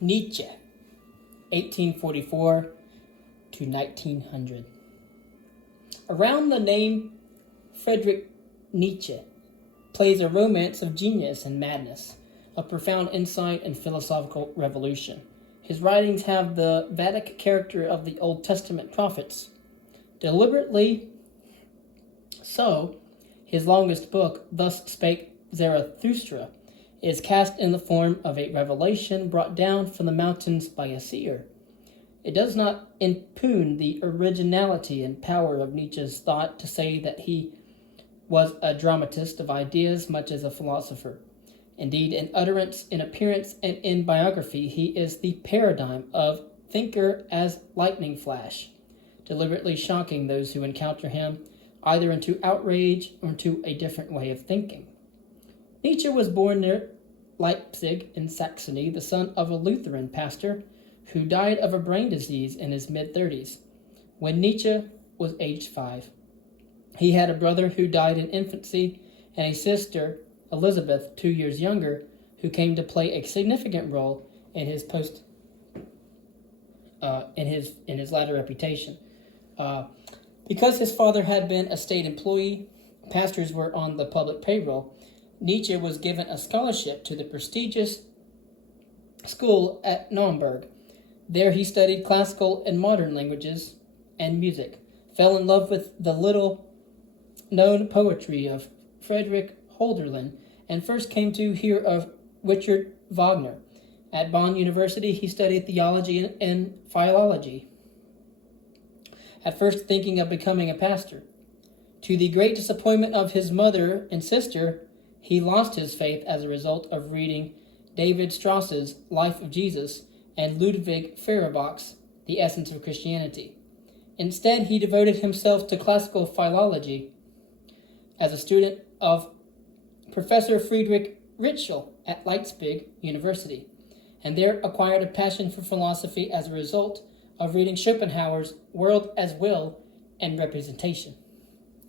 Nietzsche, 1844 to 1900. Around the name Friedrich Nietzsche plays a romance of genius and madness, of profound insight and philosophical revolution. His writings have the Vedic character of the Old Testament prophets. Deliberately so, his longest book, Thus Spake Zarathustra, is cast in the form of a revelation brought down from the mountains by a seer. It does not impugn the originality and power of Nietzsche's thought to say that he was a dramatist of ideas much as a philosopher. Indeed, in utterance, in appearance, and in biography, he is the paradigm of thinker as lightning flash, deliberately shocking those who encounter him either into outrage or into a different way of thinking. Nietzsche was born near Leipzig in Saxony, the son of a Lutheran pastor who died of a brain disease in his mid-30s, when Nietzsche was aged 5. He had a brother who died in infancy and a sister, Elizabeth, 2 years younger, who came to play a significant role in his latter reputation. Because his father had been a state employee, pastors were on the public payroll. Nietzsche was given a scholarship to the prestigious school at Nuremberg. There he studied classical and modern languages and music, fell in love with the little-known poetry of Friedrich Hölderlin, and first came to hear of Richard Wagner. At Bonn University, he studied theology and philology, at first thinking of becoming a pastor. To the great disappointment of his mother and sister, he lost his faith as a result of reading David Strauss's Life of Jesus and Ludwig Feuerbach's The Essence of Christianity. Instead, he devoted himself to classical philology as a student of Professor Friedrich Ritschl at Leipzig University, and there acquired a passion for philosophy as a result of reading Schopenhauer's World as Will and Representation.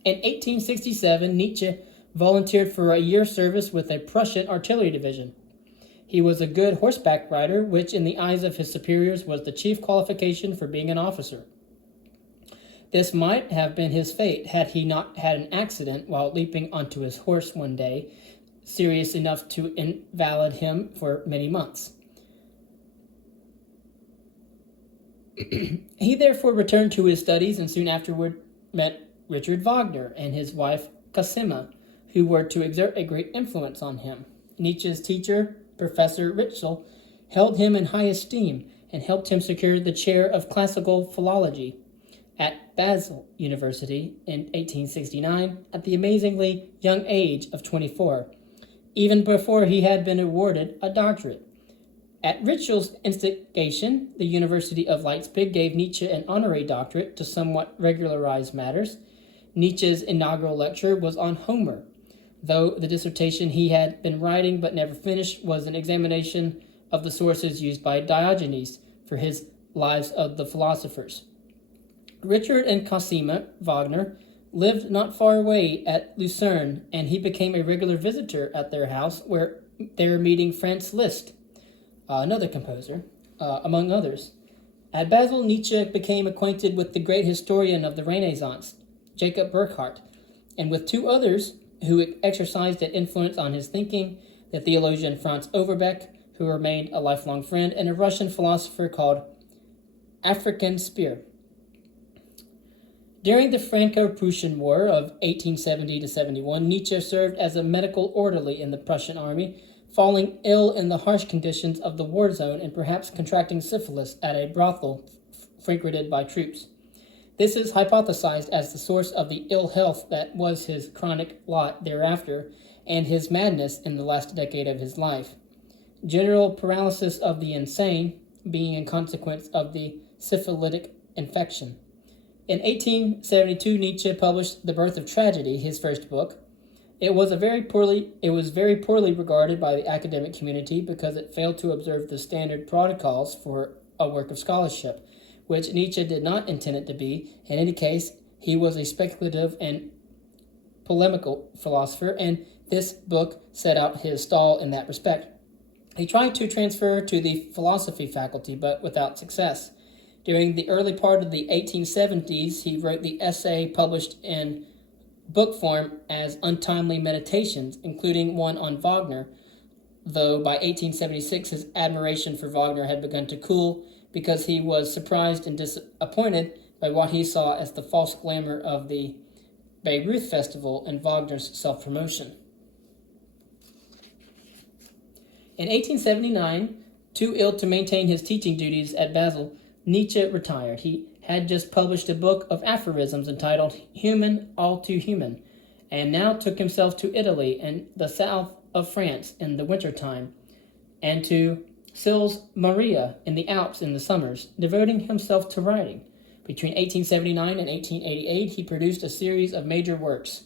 In 1867, Nietzsche volunteered for a year's service with a Prussian artillery division. He was a good horseback rider, which in the eyes of his superiors was the chief qualification for being an officer. This might have been his fate had he not had an accident while leaping onto his horse one day, serious enough to invalid him for many months. He therefore returned to his studies and soon afterward met Richard Wagner and his wife Cosima, who were to exert a great influence on him. Nietzsche's teacher, Professor Ritschl, held him in high esteem and helped him secure the chair of classical philology at Basel University in 1869 at the amazingly young age of 24, even before he had been awarded a doctorate. At Ritschl's instigation, the University of Leipzig gave Nietzsche an honorary doctorate to somewhat regularized matters. Nietzsche's inaugural lecture was on Homer, though the dissertation he had been writing but never finished was an examination of the sources used by Diogenes for his Lives of the Philosophers. Richard and Cosima Wagner lived not far away at Lucerne, and he became a regular visitor at their house where they were meeting Franz Liszt, another composer, among others. At Basel, Nietzsche became acquainted with the great historian of the Renaissance, Jacob Burckhardt, and with two others who exercised an influence on his thinking, the theologian Franz Overbeck, who remained a lifelong friend, and a Russian philosopher called African Speer. During the Franco-Prussian War of 1870-71, Nietzsche served as a medical orderly in the Prussian army, falling ill in the harsh conditions of the war zone and perhaps contracting syphilis at a brothel frequented by troops. This is hypothesized as the source of the ill health that was his chronic lot thereafter and his madness in the last decade of his life. General paralysis of the insane being a consequence of the syphilitic infection. In 1872, Nietzsche published The Birth of Tragedy, his first book. It was very poorly regarded by the academic community because it failed to observe the standard protocols for a work of scholarship, which Nietzsche did not intend it to be. In any case, he was a speculative and polemical philosopher, and this book set out his stall in that respect. He tried to transfer to the philosophy faculty, but without success. During the early part of the 1870s, he wrote the essay published in book form as Untimely Meditations, including one on Wagner, though by 1876 his admiration for Wagner had begun to cool because he was surprised and disappointed by what he saw as the false glamour of the Bayreuth Festival and Wagner's self-promotion. In 1879, too ill to maintain his teaching duties at Basel, Nietzsche retired. He had just published a book of aphorisms entitled Human, All Too Human, and now took himself to Italy and the south of France in the wintertime, and to Sils Maria in the Alps in the summers, devoting himself to writing. Between 1879 and 1888, he produced a series of major works: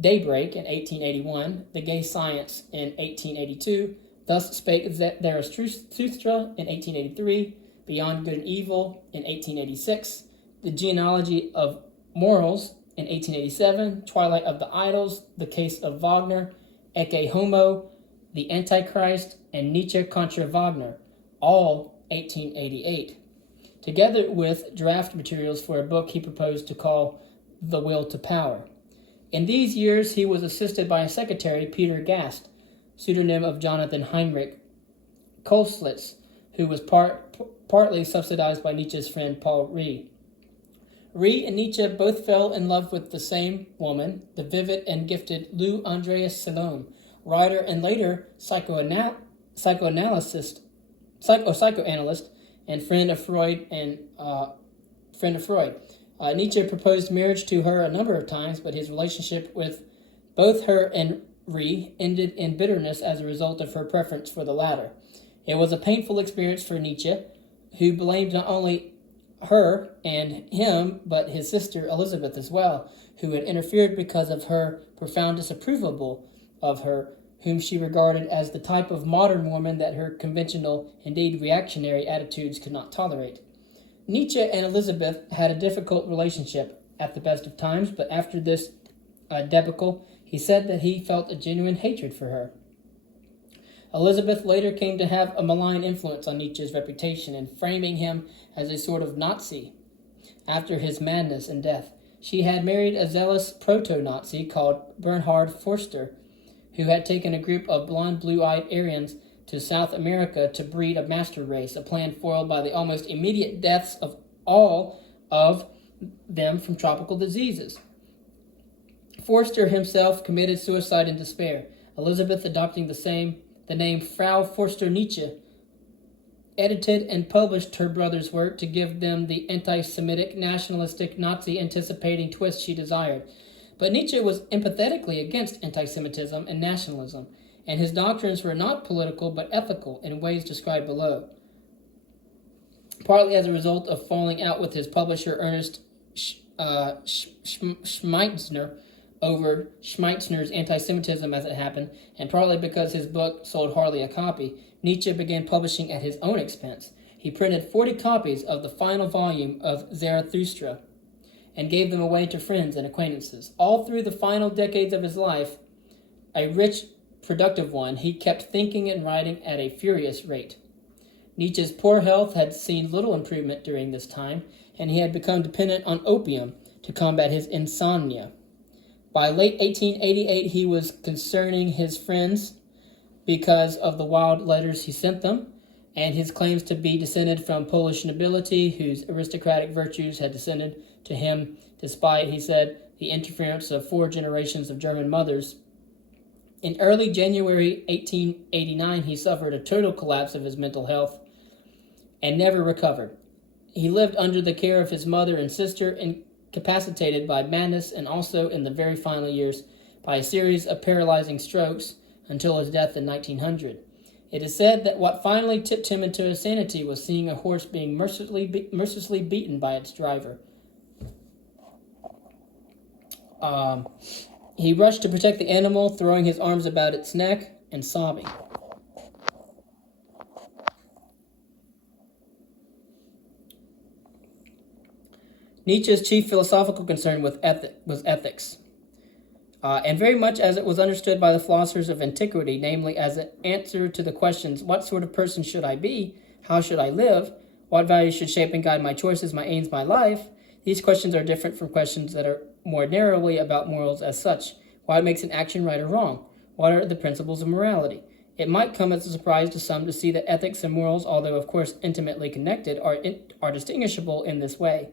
Daybreak in 1881, The Gay Science in 1882, Thus Spake Zarathustra in 1883, Beyond Good and Evil in 1886, The Genealogy of Morals in 1887, Twilight of the Idols, The Case of Wagner, Ecce Homo, The Antichrist, and Nietzsche contra Wagner, all 1888, together with draft materials for a book he proposed to call The Will to Power. In these years, he was assisted by a secretary, Peter Gast, pseudonym of Jonathan Heinrich Kohlslitz, who was partly subsidized by Nietzsche's friend Paul Rie. Rie and Nietzsche both fell in love with the same woman, the vivid and gifted Lou Andreas Salome, writer and later psychoanalyst and friend of Freud. Nietzsche proposed marriage to her a number of times, but his relationship with both her and Rie ended in bitterness as a result of her preference for the latter. It was a painful experience for Nietzsche, who blamed not only her and him, but his sister Elizabeth as well, who had interfered because of her profound disapproval of her, whom she regarded as the type of modern woman that her conventional, indeed reactionary, attitudes could not tolerate. Nietzsche and Elizabeth had a difficult relationship at the best of times, but after this debacle, he said that he felt a genuine hatred for her. Elizabeth later came to have a malign influence on Nietzsche's reputation in framing him as a sort of Nazi after his madness and death. She had married a zealous proto-Nazi called Bernhard Forster, who had taken a group of blonde, blue-eyed Aryans to South America to breed a master race, a plan foiled by the almost immediate deaths of all of them from tropical diseases. Forster himself committed suicide in despair, Elizabeth adopting the name Frau Forster Nietzsche, edited and published her brother's work to give them the anti-Semitic, nationalistic, Nazi-anticipating twist she desired. But Nietzsche was empathetically against anti-Semitism and nationalism, and his doctrines were not political but ethical in ways described below. Partly as a result of falling out with his publisher Ernest Schmeitzner over Schmeitzner's anti-Semitism as it happened, and partly because his book sold hardly a copy, Nietzsche began publishing at his own expense. He printed 40 copies of the final volume of Zarathustra and gave them away to friends and acquaintances. All through the final decades of his life, a rich, productive one, he kept thinking and writing at a furious rate. Nietzsche's poor health had seen little improvement during this time, and he had become dependent on opium to combat his insomnia. By late 1888, he was concerning his friends because of the wild letters he sent them, and his claims to be descended from Polish nobility, whose aristocratic virtues had descended to him despite, he said, the interference of 4 generations of German mothers. In early January 1889, he suffered a total collapse of his mental health and never recovered. He lived under the care of his mother and sister, incapacitated by madness, and also in the very final years by a series of paralyzing strokes until his death in 1900. It is said that what finally tipped him into insanity was seeing a horse being mercilessly beaten by its driver. He rushed to protect the animal, throwing his arms about its neck and sobbing. Nietzsche's chief philosophical concern was ethics. and very much as it was understood by the philosophers of antiquity, namely as an answer to the questions, what sort of person should I be? How should I live? What values should shape and guide my choices, my aims, my life? These questions are different from questions that are more narrowly about morals as such. What makes an action right or wrong? What are the principles of morality? It might come as a surprise to some to see that ethics and morals, although of course intimately connected, are distinguishable in this way.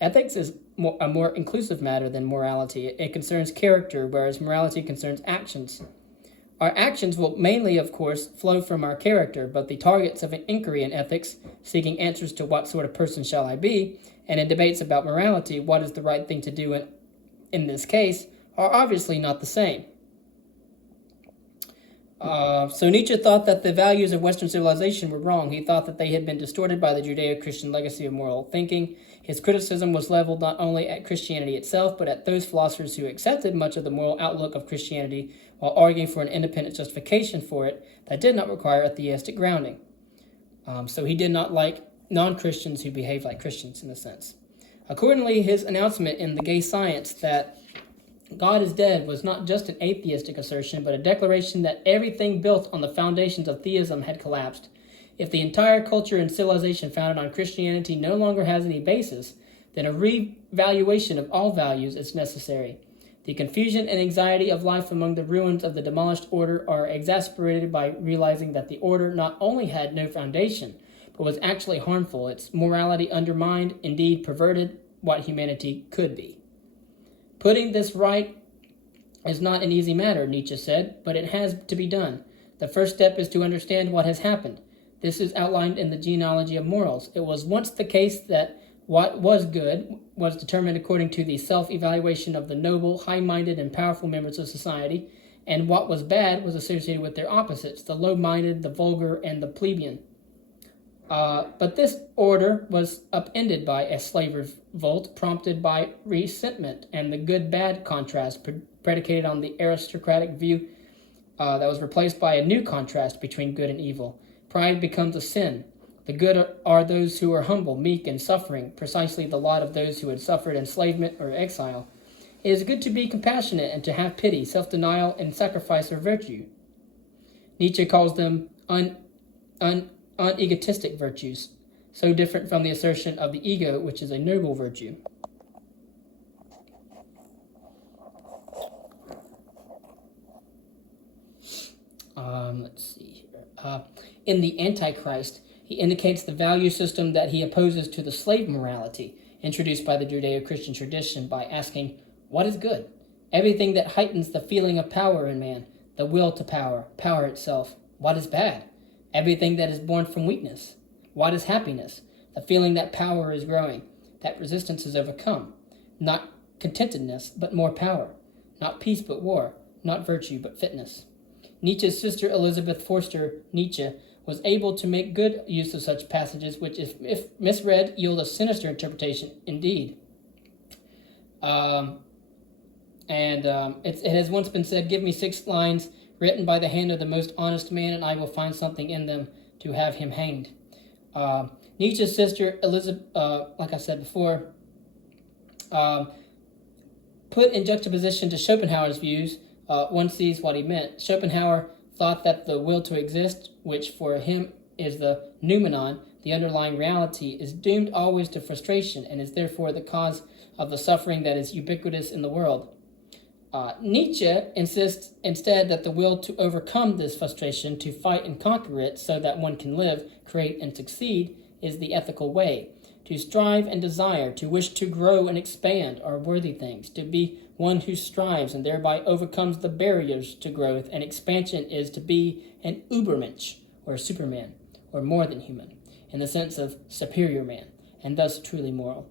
Ethics is a more inclusive matter than morality. It concerns character, whereas morality concerns actions. Our actions will mainly, of course, flow from our character, but the targets of an inquiry in ethics, seeking answers to what sort of person shall I be, and in debates about morality, what is the right thing to do in this case, are obviously not the same. So Nietzsche thought that the values of Western civilization were wrong. He thought that they had been distorted by the Judeo-Christian legacy of moral thinking. His criticism was leveled not only at Christianity itself, but at those philosophers who accepted much of the moral outlook of Christianity while arguing for an independent justification for it that did not require a theistic grounding. So he did not like non-Christians who behaved like Christians, in a sense. Accordingly, his announcement in The Gay Science that God is dead was not just an atheistic assertion, but a declaration that everything built on the foundations of theism had collapsed. If the entire culture and civilization founded on Christianity no longer has any basis, then a revaluation of all values is necessary. The confusion and anxiety of life among the ruins of the demolished order are exasperated by realizing that the order not only had no foundation, but was actually harmful. Its morality undermined, indeed perverted, what humanity could be. Putting this right is not an easy matter, Nietzsche said, but it has to be done. The first step is to understand what has happened. This is outlined in the genealogy of morals. It was once the case that what was good was determined according to the self-evaluation of the noble, high-minded, and powerful members of society, and what was bad was associated with their opposites, the low-minded, the vulgar, and the plebeian. But this order was upended by a slave revolt prompted by resentment and the good-bad contrast predicated on the aristocratic view that was replaced by a new contrast between good and evil. Pride becomes a sin. The good are those who are humble, meek, and suffering, precisely the lot of those who had suffered enslavement or exile. It is good to be compassionate and to have pity. Self-denial and sacrifice are virtue. Nietzsche calls them unegotistic virtues, so different from the assertion of the ego, which is a noble virtue. Let's see here. In the Antichrist, he indicates the value system that he opposes to the slave morality introduced by the Judeo-Christian tradition by asking, what is good? Everything that heightens the feeling of power in man, the will to power, power itself. What is bad? Everything that is born from weakness. What is happiness? The feeling that power is growing, that resistance is overcome. Not contentedness, but more power. Not peace, but war. Not virtue, but fitness. Nietzsche's sister Elizabeth Forster Nietzsche was able to make good use of such passages, which, if misread, yield a sinister interpretation indeed. It has once been said, give me 6 lines written by the hand of the most honest man, and I will find something in them to have him hanged. Nietzsche's sister Elizabeth, like I said before, put in juxtaposition to Schopenhauer's views, one sees what he meant. Schopenhauer thought that the will to exist, which for him is the noumenon, the underlying reality, is doomed always to frustration and is therefore the cause of the suffering that is ubiquitous in the world. Nietzsche insists instead that the will to overcome this frustration, to fight and conquer it so that one can live, create, and succeed, is the ethical way. To strive and desire, to wish to grow and expand are worthy things. To be one who strives and thereby overcomes the barriers to growth and expansion is to be an Übermensch, or a superman, or more than human, in the sense of superior man, and thus truly moral.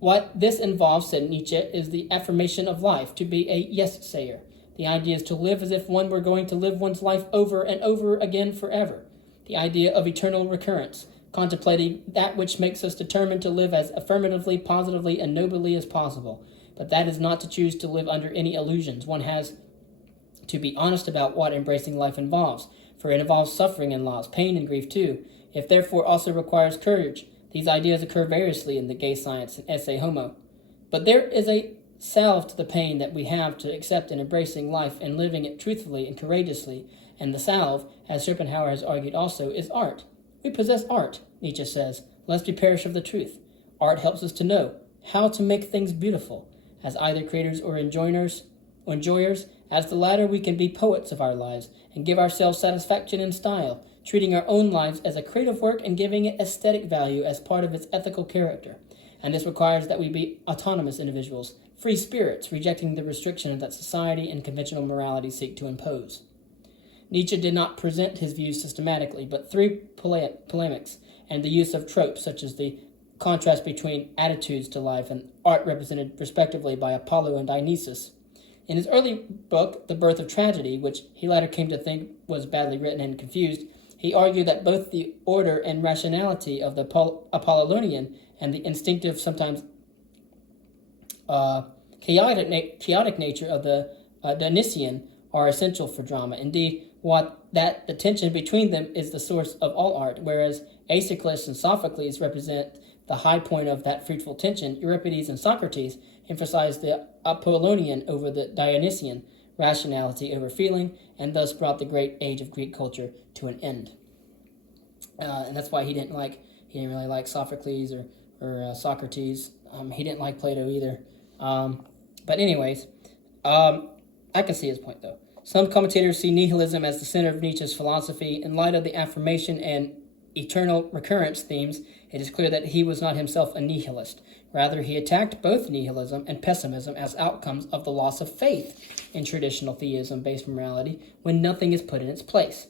What this involves, said Nietzsche, is the affirmation of life, to be a yes-sayer. The idea is to live as if one were going to live one's life over and over again forever. The idea of eternal recurrence, contemplating that which makes us determined to live as affirmatively, positively, and nobly as possible. But that is not to choose to live under any illusions. One has to be honest about what embracing life involves, for it involves suffering and loss, pain and grief too. It therefore also requires courage. These ideas occur variously in The Gay Science and Essay Homo. But there is a salve to the pain that we have to accept in embracing life and living it truthfully and courageously. And the salve, as Schopenhauer has argued also, is art. We possess art, Nietzsche says, lest we perish of the truth. Art helps us to know how to make things beautiful. As either creators or enjoyers, as the latter we can be poets of our lives and give ourselves satisfaction in style, treating our own lives as a creative work and giving it aesthetic value as part of its ethical character. And this requires that we be autonomous individuals, free spirits, rejecting the restrictions that society and conventional morality seek to impose. Nietzsche did not present his views systematically, but through polemics and the use of tropes such as the contrast between attitudes to life and art represented respectively by Apollo and Dionysus. In his early book, The Birth of Tragedy, which he later came to think was badly written and confused, he argued that both the order and rationality of the Apollonian and the instinctive, sometimes chaotic nature of the Dionysian are essential for drama. Indeed, that the tension between them is the source of all art, whereas Aeschylus and Sophocles represent the high point of that fruitful tension. Euripides and Socrates emphasized the Apollonian over the Dionysian, rationality over feeling, and thus brought the great age of Greek culture to an end. And that's why he didn't really like Sophocles or Socrates. He didn't like Plato either. But anyways, I can see his point though. Some commentators see nihilism as the center of Nietzsche's philosophy. In light of the affirmation and eternal recurrence themes, it is clear that he was not himself a nihilist. Rather, he attacked both nihilism and pessimism as outcomes of the loss of faith in traditional theism-based morality when nothing is put in its place.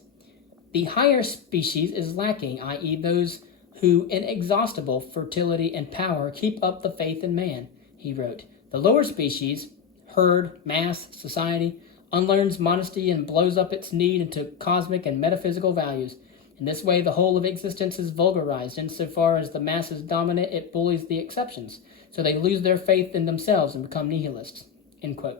The higher species is lacking, i.e. those who, in inexhaustible fertility and power, keep up the faith in man, he wrote. The lower species, herd, mass, society, unlearns modesty and blows up its need into cosmic and metaphysical values. In this way, the whole of existence is vulgarized. Insofar as the masses dominate, it bullies the exceptions, so they lose their faith in themselves and become nihilists. End quote.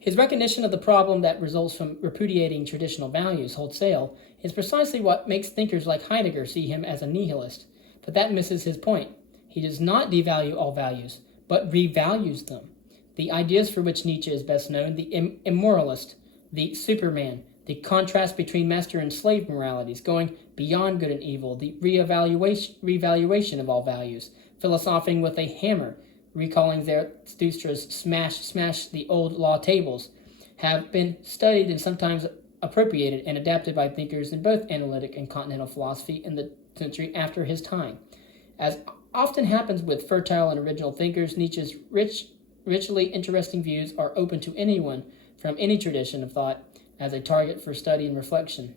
His recognition of the problem that results from repudiating traditional values wholesale is precisely what makes thinkers like Heidegger see him as a nihilist. But that misses his point. He does not devalue all values, but revalues them. The ideas for which Nietzsche is best known, the immoralist, the Superman, the contrast between master and slave moralities, going beyond good and evil, the revaluation of all values, philosophing with a hammer, recalling Zarathustra's smash the old law tables, have been studied and sometimes appropriated and adapted by thinkers in both analytic and continental philosophy in the century after his time. As often happens with fertile and original thinkers, Nietzsche's richly interesting views are open to anyone from any tradition of thought as a target for study and reflection.